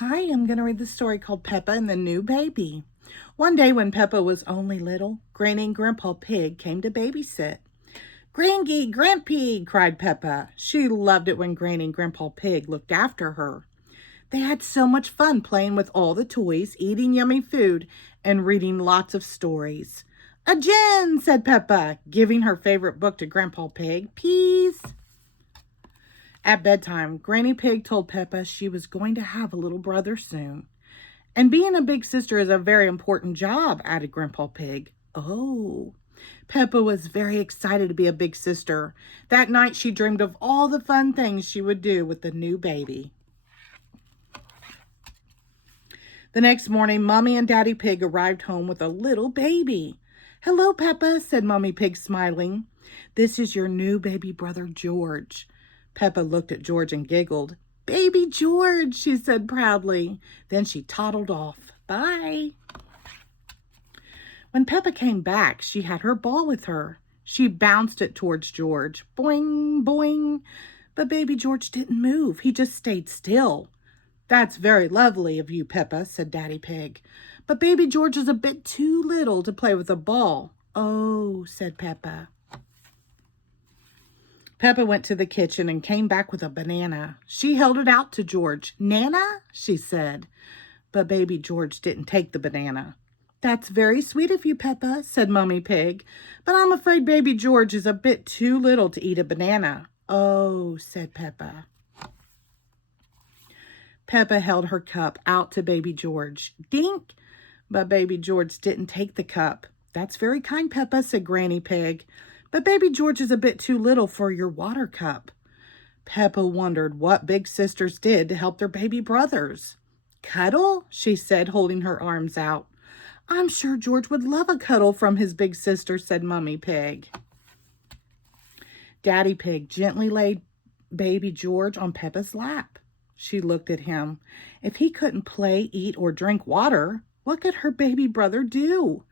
Hi, I'm going to read the story called Peppa and the New Baby. One day when Peppa was only little, Granny and Grandpa Pig came to babysit. Grangy, Grampy, cried Peppa. She loved it when Granny and Grandpa Pig looked after her. They had so much fun playing with all the toys, eating yummy food, and reading lots of stories. A gin, said Peppa, giving her favorite book to Grandpa Pig. Peace. At bedtime, Granny Pig told Peppa she was going to have a little brother soon. And being a big sister is a very important job, added Grandpa Pig. Oh. Peppa was very excited to be a big sister. That night she dreamed of all the fun things she would do with the new baby. The next morning, Mommy and Daddy Pig arrived home with a little baby. Hello, Peppa, said Mommy Pig, smiling. This is your new baby brother, George. Peppa looked at George and giggled. Baby George, she said proudly. Then she toddled off. Bye. When Peppa came back, she had her ball with her. She bounced it towards George. Boing, boing. But baby George didn't move. He just stayed still. That's very lovely of you, Peppa, said Daddy Pig. But baby George is a bit too little to play with a ball. Oh, said Peppa. Peppa went to the kitchen and came back with a banana. She held it out to George. Nana, she said. But baby George didn't take the banana. That's very sweet of you, Peppa, said Mommy Pig. But I'm afraid baby George is a bit too little to eat a banana. Oh, said Peppa. Peppa held her cup out to baby George. Dink! But baby George didn't take the cup. That's very kind, Peppa, said Granny Pig. But baby George is a bit too little for your water cup. Peppa wondered what big sisters did to help their baby brothers. Cuddle? She said, holding her arms out. I'm sure George would love a cuddle from his big sister, said Mummy Pig. Daddy Pig gently laid baby George on Peppa's lap. She looked at him. If he couldn't play, eat, or drink water, what could her baby brother do?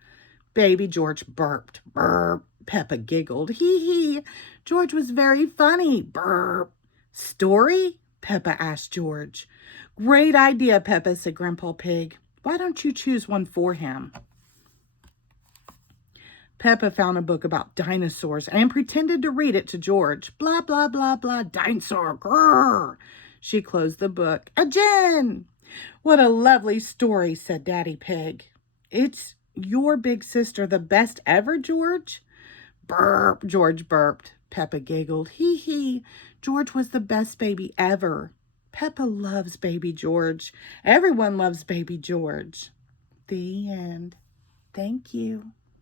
Baby George burped. Burp. Peppa giggled. Hee hee. George was very funny. Burp. Story? Peppa asked George. Great idea, Peppa, said Grandpa Pig. Why don't you choose one for him? Peppa found a book about dinosaurs and pretended to read it to George. Blah, blah, blah, blah, dinosaur, grrr. She closed the book. A gin! What a lovely story, said Daddy Pig. It's your big sister the best ever, George? Burp, George burped. Peppa giggled. Hee hee. George was the best baby ever. Peppa loves baby George. Everyone loves baby George. The end. Thank you.